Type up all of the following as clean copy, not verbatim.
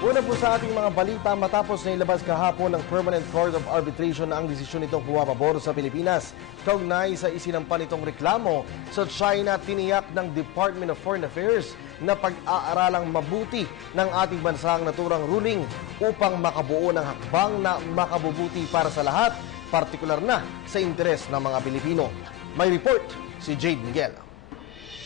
Una po sa ating mga balita, matapos na ilabas kahapon ng Permanent Court of Arbitration na ang desisyon nitong pumapabor sa Pilipinas. Kaugnay sa isinampa nitong reklamo sa China, tiniyak ng Department of Foreign Affairs na pag-aaralang mabuti ng ating bansa ang naturang ruling upang makabuo ng hakbang na makabubuti para sa lahat, partikular na sa interes ng mga Pilipino. May report si Jade Miguel.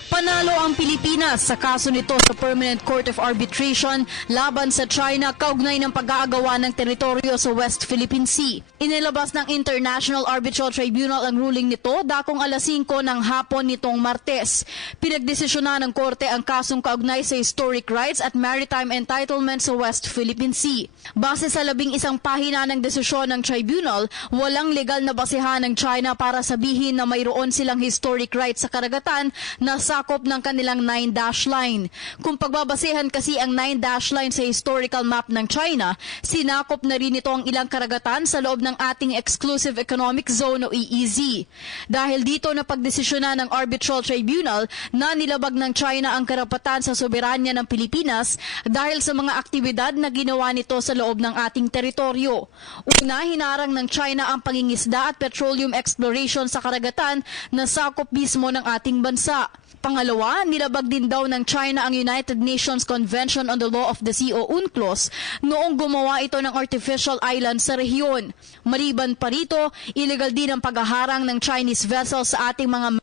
Panalo ang Pilipinas sa kaso nito sa Permanent Court of Arbitration laban sa China kaugnay ng pag-aagawa ng teritoryo sa West Philippine Sea. Inilabas ng International Arbitral Tribunal ang ruling nito dakong alas 5 ng hapon nitong Martes. Pinagdesisyonan ng korte ang kasong kaugnay sa historic rights at maritime entitlement sa West Philippine Sea. Base sa 11 pahina ng desisyon ng tribunal, walang legal na basehan ng China para sabihin na mayroon silang historic rights sa karagatan na sakop ng kanilang 9-dash line. Kung pagbabasehan kasi ang 9-dash line sa historical map ng China, sinakop na rin ito ang ilang karagatan sa loob ng ating Exclusive Economic Zone o EEZ. Dahil dito na pagdesisyonan ng Arbitral Tribunal na nilabag ng China ang karapatan sa soberanya ng Pilipinas dahil sa mga aktibidad na ginawa nito sa loob ng ating teritoryo. Una, hinarang ng China ang pangingisda at petroleum exploration sa karagatan na sakop mismo ng ating bansa. Pangalawa, nilabag din daw ng China ang United Nations Convention on the Law of the Sea o UNCLOS noong gumawa ito ng artificial island sa rehiyon. Maliban pa rito, illegal din ang paghaharang ng Chinese vessels sa ating mga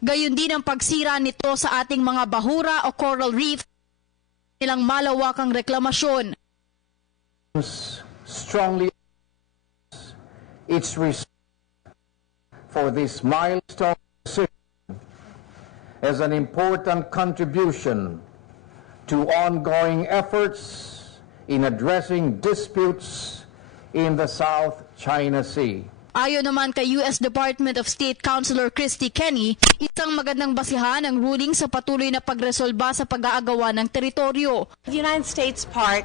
gayon din ang pagsira nito sa ating mga bahura o coral reef nilang malawakang reklamasyon. Strongly its respect for this milestone decision as an important contribution to ongoing efforts in addressing disputes in the South China Sea. Ayon naman kay U.S. Department of State Counselor Christy Kenny, isang magandang basihan ang ruling sa patuloy na pagresolba sa pag-aagawa ng teritoryo. The United States part,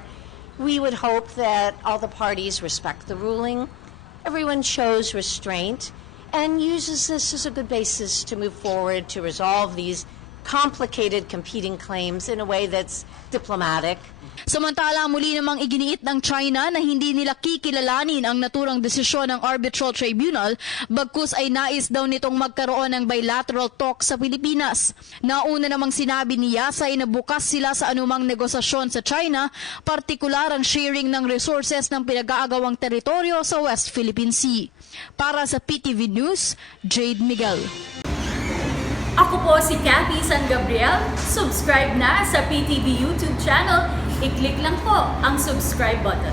we would hope that all the parties respect the ruling, everyone shows restraint, and uses this as a good basis to move forward to resolve these complicated competing claims in a way that's diplomatic. Samantala, muli namang iginiit ng China na hindi nila kikilalanin ang naturang desisyon ng Arbitral Tribunal, bagkus ay nais daw nitong magkaroon ng bilateral talk sa Pilipinas. Nauna namang sinabi ni Yasay na bukas sila sa anumang negosasyon sa China, partikular ang sharing ng resources ng pinag-aagawang teritoryo sa West Philippine Sea. Para sa PTV News, Jade Miguel. Ako po si Kathy San Gabriel. Subscribe na sa PTV YouTube channel. I-click lang po ang subscribe button.